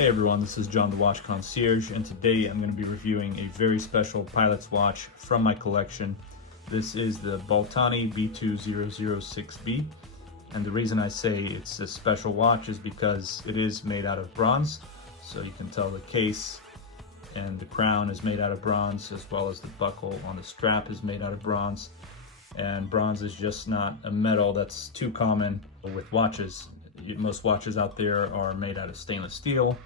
Hey everyone, this is John the Watch Concierge, and today I'm going to be reviewing a very special pilot's watch from my collection. This is the Baltany B2006B, and the reason I say it's a special watch is because it is made out of bronze, so you can tell the case and the crown is made out of bronze, as well as the buckle on the strap is made out of bronze. And bronze is just not a metal that's too common with watches. Most watches out there are made out of stainless steel,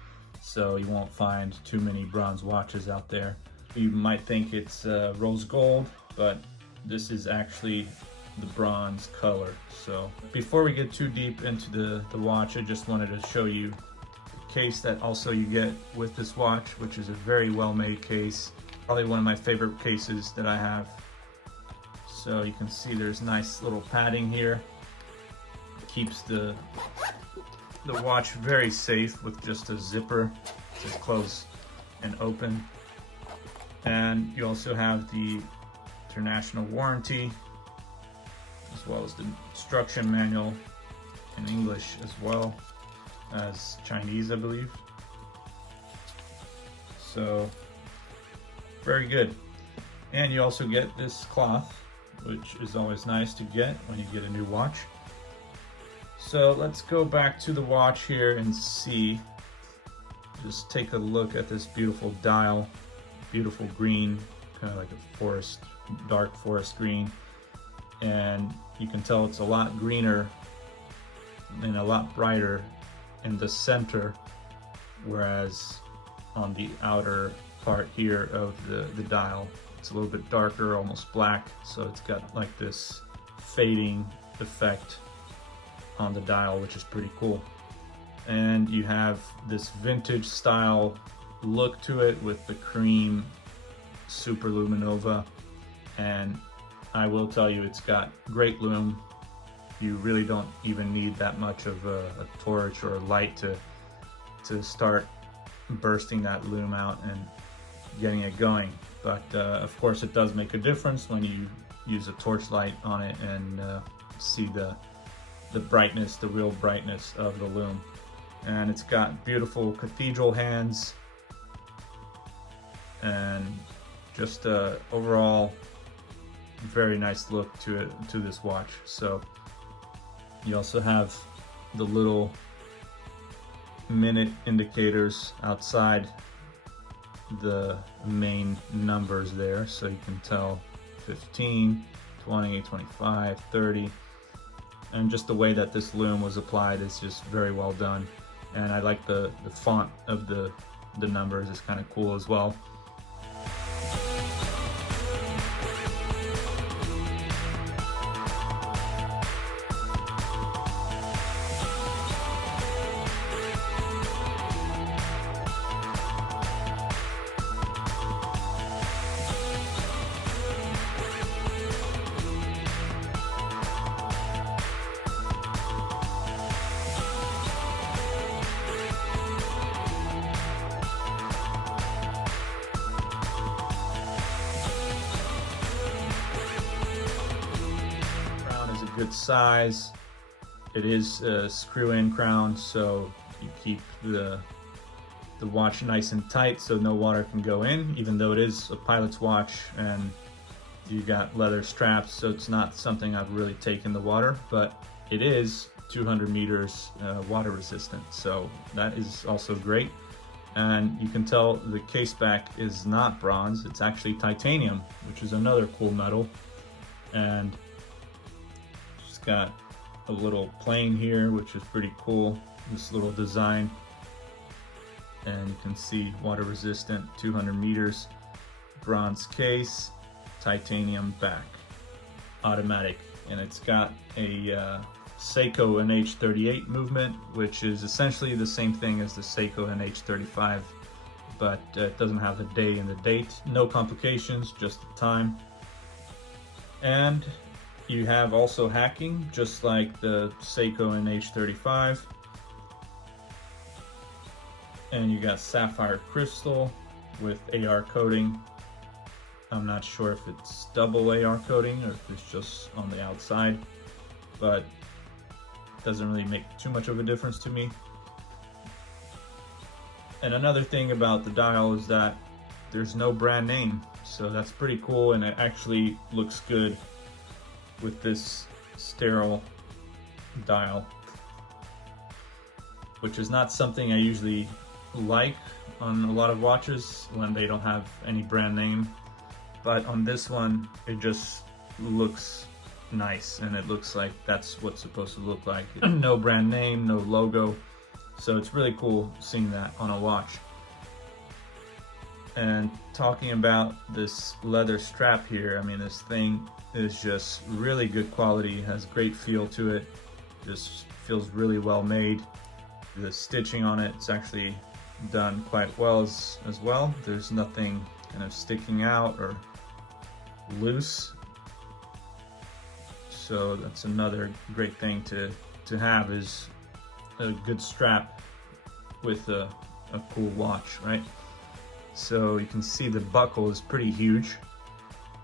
so you won't find too many bronze watches out there. You might think it's rose gold, but this is actually the bronze color. So before we get too deep into the watch, I just wanted to show you the case that also you get with this watch, which is a very well-made case. Probably one of my favorite cases that I have. So you can see there's nice little padding here. Keeps the watch very safe with just a zipper to close and open. And you also have the international warranty, as well as the instruction manual in English, as well as Chinese, I believe. So very good. And you also get this cloth, which is always nice to get when you get a new watch. So let's go back to the watch here and see, just take a look at this beautiful dial, beautiful green, kind of like a forest, dark forest green. And you can tell it's a lot greener and a lot brighter in the center, whereas on the outer part here of the dial, it's a little bit darker, almost black. So it's got like this fading effect on the dial, which is pretty cool. And you have this vintage style look to it with the cream super luminova. And I will tell you, it's got Great Loom. You really don't even need that much of a torch or a light to start bursting that loom out and getting it going. But of course it does make a difference when you use a torch light on it and see the brightness, the real brightness of the loom. And it's got beautiful cathedral hands and just overall very nice look to this watch. So you also have the little minute indicators outside the main numbers there, so you can tell 15, 20, 25, 30. And just the way that this loom was applied is just very well done. And I like the font of the numbers is kind of cool as well. Good size. It is a screw-in crown, so you keep the watch nice and tight so no water can go in, even though it is a pilot's watch and you got leather straps, so it's not something I've really taken the water, but it is 200 meters water resistant, so that is also great. And you can tell the case back is not bronze, it's actually titanium, which is another cool metal. And got a little plane here, which is pretty cool, this little design. And you can see water resistant, 200 meters, bronze case, titanium back, automatic. And it's got a Seiko NH38 movement, which is essentially the same thing as the Seiko NH35, but it doesn't have the day and the date. No complications, just the time. And you have also hacking, just like the Seiko NH35. And you got sapphire crystal with AR coating. I'm not sure if it's double AR coating or if it's just on the outside, but it doesn't really make too much of a difference to me. And another thing about the dial is that there's no brand name, so that's pretty cool, and it actually looks good with this sterile dial, which is not something I usually like on a lot of watches when they don't have any brand name. But on this one, it just looks nice, and it looks like that's what's supposed to look like. No brand name, no logo. So it's really cool seeing that on a watch. And talking about this leather strap here, I mean, this thing is just really good quality, has great feel to it, just feels really well made. The stitching on it's actually done quite well as well. There's nothing kind of sticking out or loose. So that's another great thing to have, is a good strap with a cool watch, right? So you can see the buckle is pretty huge,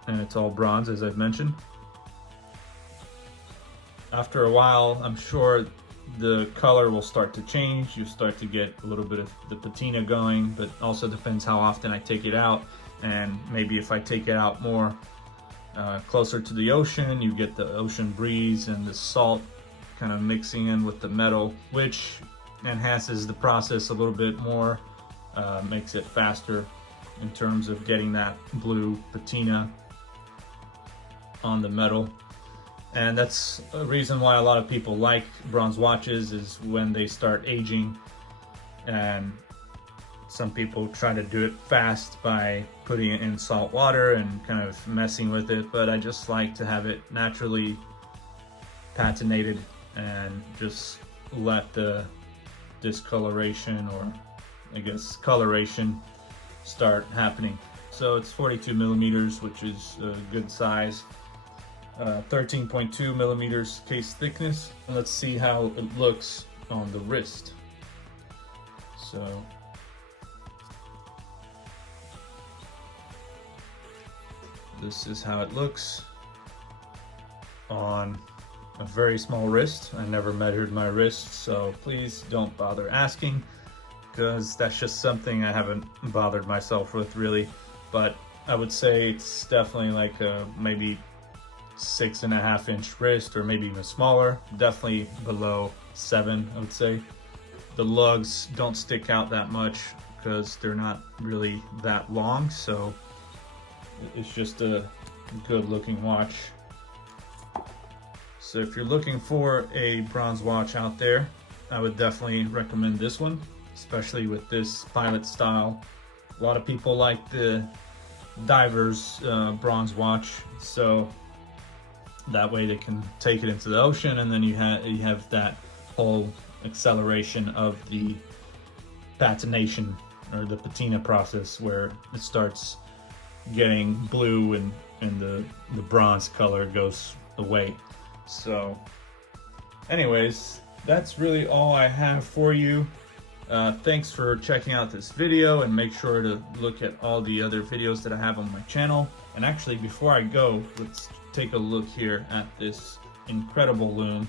and it's all bronze, as I've mentioned. After a while, I'm sure the color will start to change. You start to get a little bit of the patina going, but also depends how often I take it out. And maybe if I take it out more closer to the ocean, you get the ocean breeze and the salt kind of mixing in with the metal, which enhances the process a little bit more, makes it faster in terms of getting that blue patina on the metal. And that's a reason why a lot of people like bronze watches, is when they start aging, and some people try to do it fast by putting it in salt water and kind of messing with it, but I just like to have it naturally patinated and just let the discoloration, or I guess coloration, start happening. So it's 42 millimeters, which is a good size. 13.2 millimeters case thickness. And let's see how it looks on the wrist. So this is how it looks on a very small wrist. I never measured my wrist, so please don't bother asking, because that's just something I haven't bothered myself with really. But I would say it's definitely like a maybe 6.5 inch wrist, or maybe even smaller, definitely below 7, I would say. The lugs don't stick out that much because they're not really that long, so it's just a good looking watch. So if you're looking for a bronze watch out there, I would definitely recommend this one, especially with this pilot style. A lot of people like the diver's bronze watch, so that way they can take it into the ocean, and then you have that whole acceleration of the patination, or the patina process, where it starts getting blue and the bronze color goes away. So anyways, that's really all I have for you. Thanks for checking out this video, and make sure to look at all the other videos that I have on my channel. And actually, before I go, let's take a look here at this incredible loom,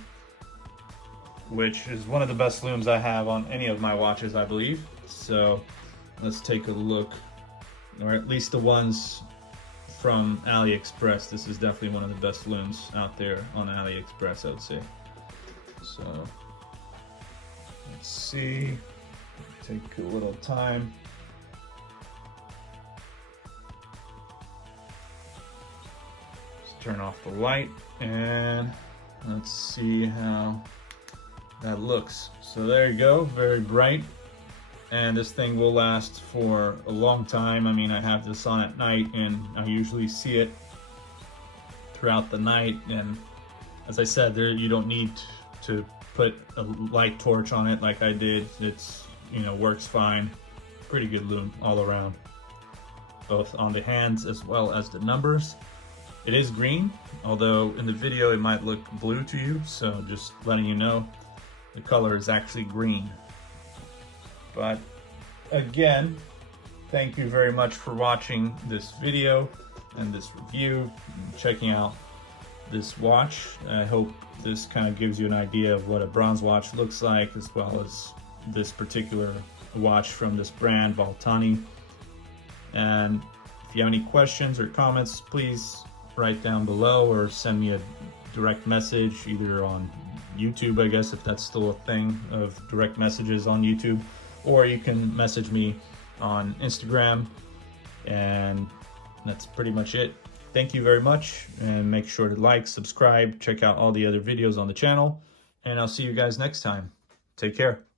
which is one of the best looms I have on any of my watches, I believe. So let's take a look, or at least the ones from AliExpress. This is definitely one of the best looms out there on AliExpress, I would say. So let's see, take a little time. Turn off the light, and let's see how that looks. So there you go, very bright, and this thing will last for a long time. I mean, I have this on at night, and I usually see it throughout the night. And as I said, there, you don't need to put a light torch on it like I did. It's, you know, works fine. Pretty good loom all around, both on the hands as well as the numbers. It is green, although in the video it might look blue to you, so just letting you know, the color is actually green. But again, thank you very much for watching this video and this review, and checking out this watch. I hope this kind of gives you an idea of what a bronze watch looks like, as well as this particular watch from this brand, Baltany. And if you have any questions or comments, please write down below or send me a direct message either on YouTube, I guess, if that's still a thing of direct messages on YouTube, or you can message me on Instagram. And that's pretty much it. Thank you very much, and make sure to like, subscribe, check out all the other videos on the channel, and I'll see you guys next time. Take care.